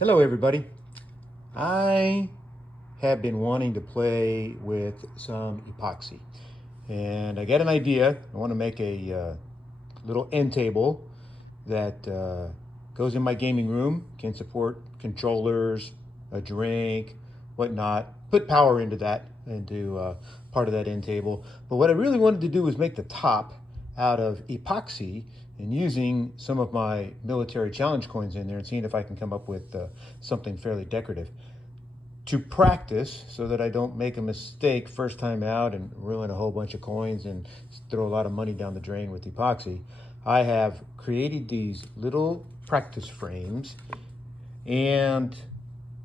Hello everybody. I have been wanting to play with some epoxy and I got an idea. I want to make a little end table that goes in my gaming room, can support controllers, a drink, whatnot. Put power into that, into part of that end table. But what I really wanted to do was make the top out of epoxy and using some of my military challenge coins in there and seeing if I can come up with something fairly decorative. To practice so that I don't make a mistake first time out and ruin a whole bunch of coins and throw a lot of money down the drain with epoxy, I have created these little practice frames, and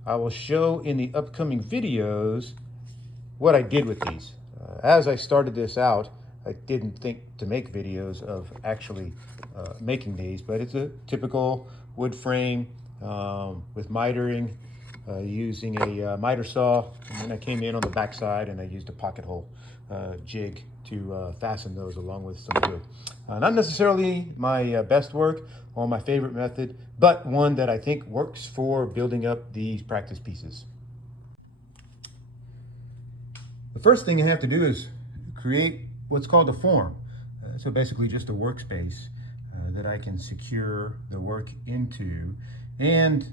I will show in the upcoming videos what I did with these. As I started this out, I didn't think to make videos of actually making these, but it's a typical wood frame with mitering, using a miter saw, and then I came in on the back side and I used a pocket hole jig to fasten those along with some glue. Not necessarily my best work or my favorite method, but one that I think works for building up these practice pieces. The first thing I have to do is create what's called a form. So basically just a workspace that I can secure the work into and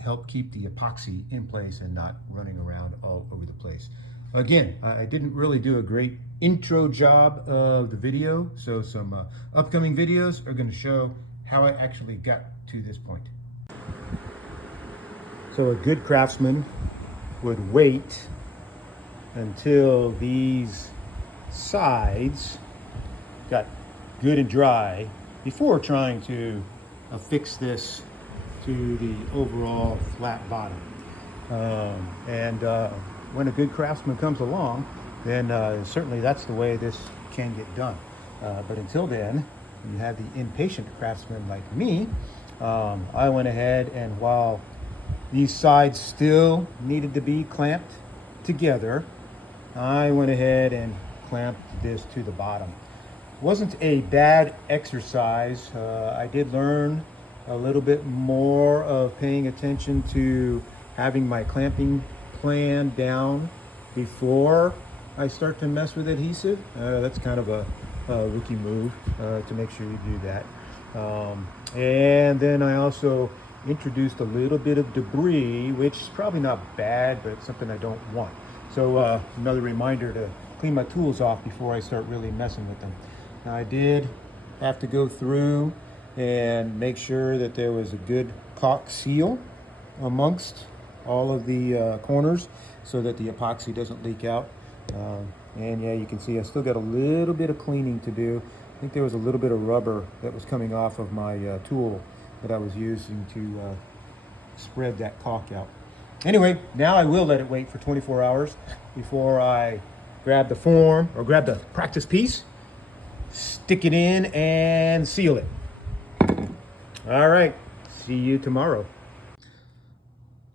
help keep the epoxy in place and not running around all over the place. Again, I didn't really do a great intro job of the video, so some upcoming videos are going to show how I actually got to this point. So a good craftsman would wait until these sides got good and dry before trying to affix this to the overall flat bottom. When a good craftsman comes along, then certainly that's the way this can get done. But until then, you have the impatient craftsman like me. I went ahead, and while these sides still needed to be clamped together, I went ahead and clamped this to the bottom. Wasn't a bad exercise. I did learn a little bit more of paying attention to having my clamping plan down before I start to mess with adhesive. That's kind of a rookie move to make sure you do that. And then I also introduced a little bit of debris, which is probably not bad, but it's something I don't want. So another reminder to clean my tools off before I start really messing with them. Now I did have to go through and make sure that there was a good caulk seal amongst all of the corners so that the epoxy doesn't leak out. And yeah, you can see I still got a little bit of cleaning to do. I think there was a little bit of rubber that was coming off of my tool that I was using to spread that caulk out. Anyway, now I will let it wait for 24 hours before I grab the form or grab the practice piece, stick it in, and seal it. All right, see you tomorrow.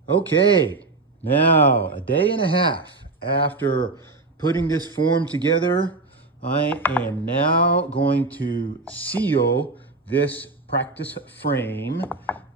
Okay, now a day and a half after putting this form together, I am now going to seal this practice frame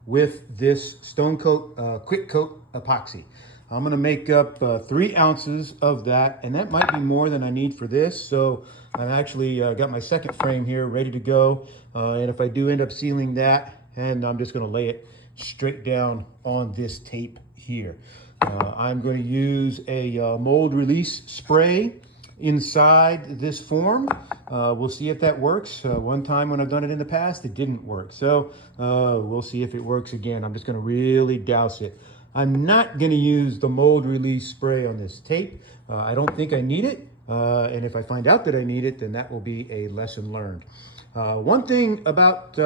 with this Stone Coat Quick Coat epoxy. I'm going to make up 3 ounces of that, and that might be more than I need for this. So I've actually got my second frame here ready to go. And if I do end up sealing that, and I'm just going to lay it straight down on this tape here. I'm going to use a mold release spray inside this form. We'll see if that works. One time when I've done it in the past, it didn't work. So we'll see if it works again. I'm just going to really douse it. I'm not going to use the mold release spray on this tape. I don't think I need it. And if I find out that I need it, then that will be a lesson learned. One thing about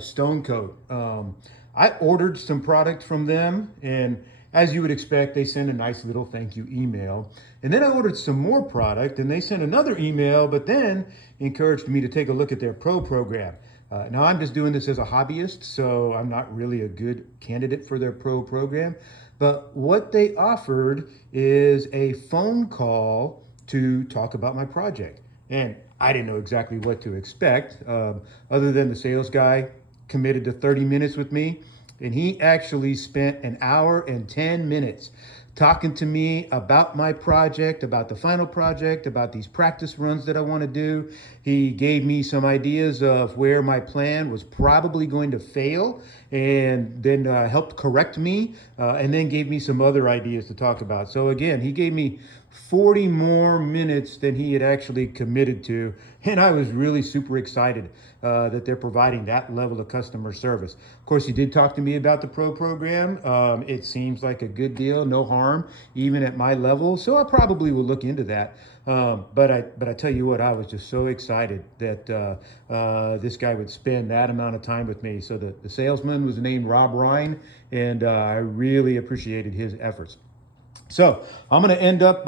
Stone Coat, I ordered some product from them, and as you would expect, they send a nice little thank you email. And then I ordered some more product, and they sent another email, but then encouraged me to take a look at their pro program. Now I'm just doing this as a hobbyist, so I'm not really a good candidate for their pro program. But what they offered is a phone call to talk about my project. And I didn't know exactly what to expect, other than the sales guy committed to 30 minutes with me. And he actually spent an hour and 10 minutes talking to me about my project, about the final project, about these practice runs that I want to do. He gave me some ideas of where my plan was probably going to fail, and then helped correct me, and then gave me some other ideas to talk about. So again, he gave me 40 more minutes than he had actually committed to. And I was really super excited that they're providing that level of customer service. Of course, he did talk to me about the pro program. It seems like a good deal, no harm, even at my level. So I probably will look into that. But I tell you what, I was just so excited that this guy would spend that amount of time with me. So the salesman was named Rob Rein, and I really appreciated his efforts. So I'm going to end up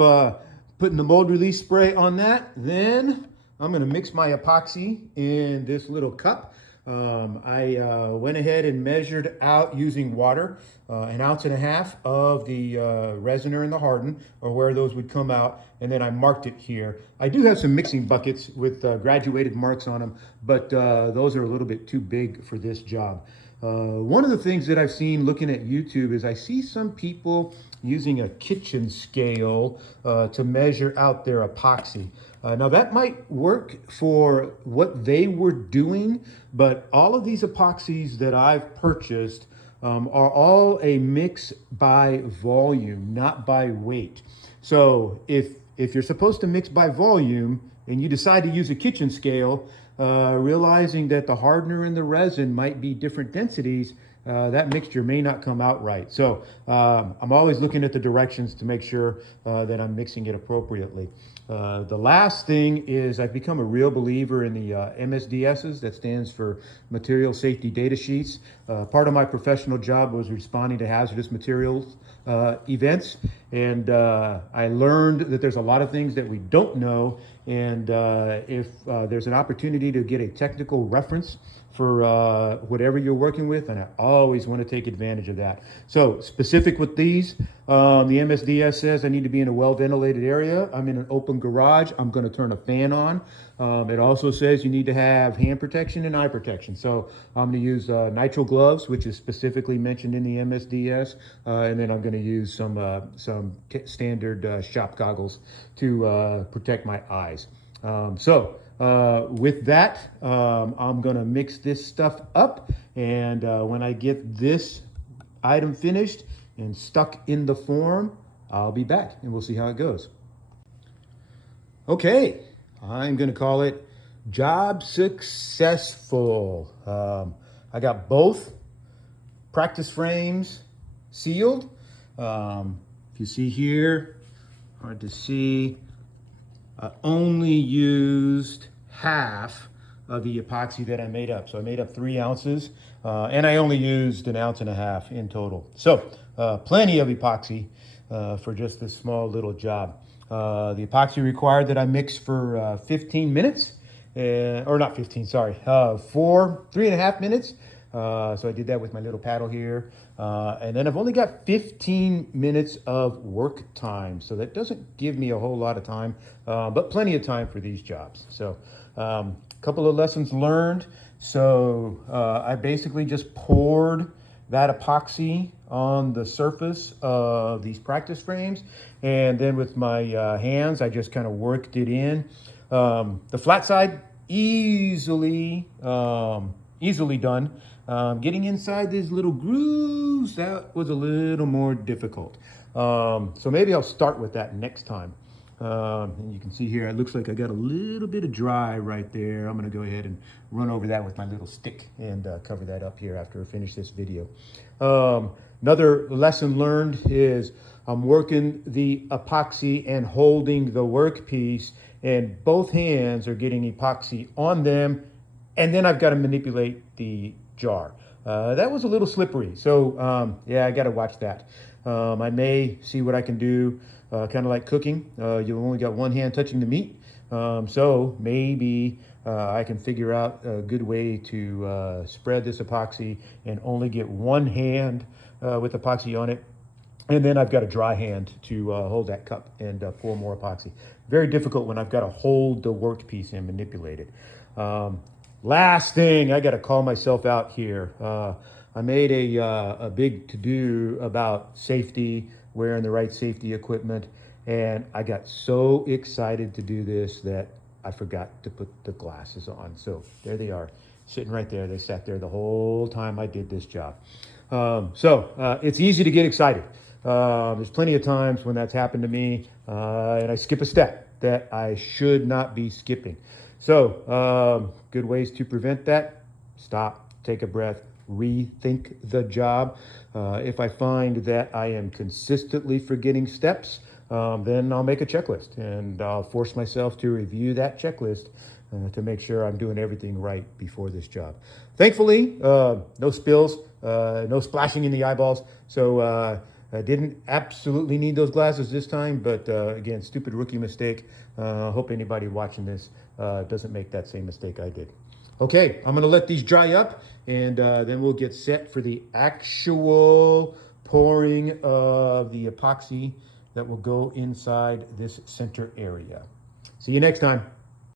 putting the mold release spray on that. Then I'm going to mix my epoxy in this little cup. I went ahead and measured out using water, 1.5 ounces of the resin and the harden, or where those would come out, and then I marked it here. I do have some mixing buckets with graduated marks on them, but those are a little bit too big for this job. One of the things that I've seen looking at YouTube is I see some people using a kitchen scale to measure out their epoxy. Now that might work for what they were doing, but all of these epoxies that I've purchased are all a mix by volume, not by weight. So if you're supposed to mix by volume and you decide to use a kitchen scale, realizing that the hardener and the resin might be different densities, that mixture may not come out right. So I'm always looking at the directions to make sure that I'm mixing it appropriately. The last thing is I've become a real believer in the MSDSs, that stands for Material Safety Data Sheets. Part of my professional job was responding to hazardous materials events, and I learned that there's a lot of things that we don't know, and if there's an opportunity to get a technical reference for whatever you're working with, and I always want to take advantage of that. So specific with these, the MSDS says I need to be in a well-ventilated area. I'm in an open garage. I'm going to turn a fan on. It also says you need to have hand protection and eye protection. So I'm going to use nitrile gloves, which is specifically mentioned in the MSDS, and then I'm going to use some standard shop goggles to protect my eyes. With that, I'm gonna mix this stuff up, and when I get this item finished and stuck in the form, I'll be back and we'll see how it goes. Okay, I'm gonna call it job successful. I got both practice frames sealed. If you see here, hard to see, I only used half of the epoxy that I made up. So I made up 3 ounces, and I only used 1.5 ounces in total. So plenty of epoxy for just this small little job. The epoxy required that I mix for 15 minutes, or not 15, sorry, 3.5 minutes. So I did that with my little paddle here. And then I've only got 15 minutes of work time. So that doesn't give me a whole lot of time, but plenty of time for these jobs. So a couple of lessons learned. So I basically just poured that epoxy on the surface of these practice frames. And then with my hands, I just kind of worked it in. The flat side, easily done. Getting inside these little grooves, that was a little more difficult. So maybe I'll start with that next time. And you can see here, it looks like I got a little bit of dry right there. I'm gonna go ahead and run over that with my little stick and cover that up here after I finish this video. Another lesson learned is I'm working the epoxy and holding the workpiece, and both hands are getting epoxy on them, and then I've got to manipulate the jar. That was a little slippery, so yeah, I got to watch that. I may see what I can do, kind of like cooking. You've only got one hand touching the meat, so maybe I can figure out a good way to spread this epoxy and only get one hand with epoxy on it. And then I've got a dry hand to hold that cup and pour more epoxy. Very difficult when I've got to hold the workpiece and manipulate it. Last thing, I got to call myself out here. I made a big to-do about safety, wearing the right safety equipment, and I got so excited to do this that I forgot to put the glasses on. So there they are, sitting right there. They sat there the whole time I did this job. It's easy to get excited. There's plenty of times when that's happened to me, and I skip a step that I should not be skipping. Good ways to prevent that: stop, take a breath, rethink the job. If I find that I am consistently forgetting steps, then I'll make a checklist and I'll force myself to review that checklist to make sure I'm doing everything right before this job. Thankfully, no spills, no splashing in the eyeballs. I didn't absolutely need those glasses this time, but again, stupid rookie mistake. Hope anybody watching this doesn't make that same mistake I did. Okay, I'm gonna let these dry up, and then we'll get set for the actual pouring of the epoxy that will go inside this center area. See you next time.